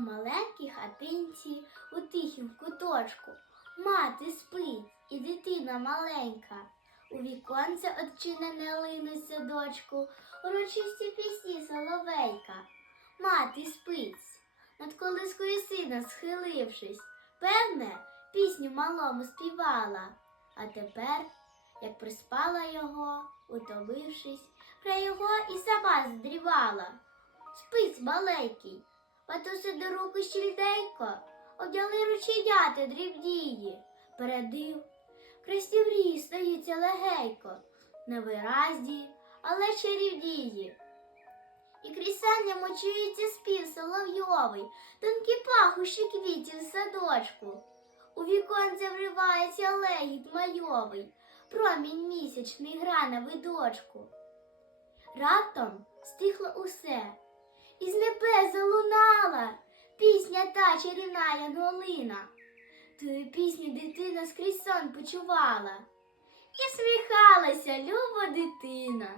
Маленькій хатинці, у тихім куточку, мати спить і дитина маленька. У віконце odчинене лине садочку, урочисті пісні соловейка. Мати спить, над колискою сина схилившись, певне, пісню малому співала. А тепер, як приспала його, утомившись, про його і сама здрівала. Спить маленький, матуси до руки щільденько, обняли рученята дрібнії, передив, крестіврі стаються легенько, невиразні, але чарівнії. І крісання мочується спів соловйовий, тонкі пахущі квітів в садочку. У віконце вривається легіт майовий, промінь місячний гра на видочку. Раптом стихло усе, і з небес залунала пісня та чарівна янголина. Тую пісню дитина скрізь сон почувала і сміхалася люба дитина.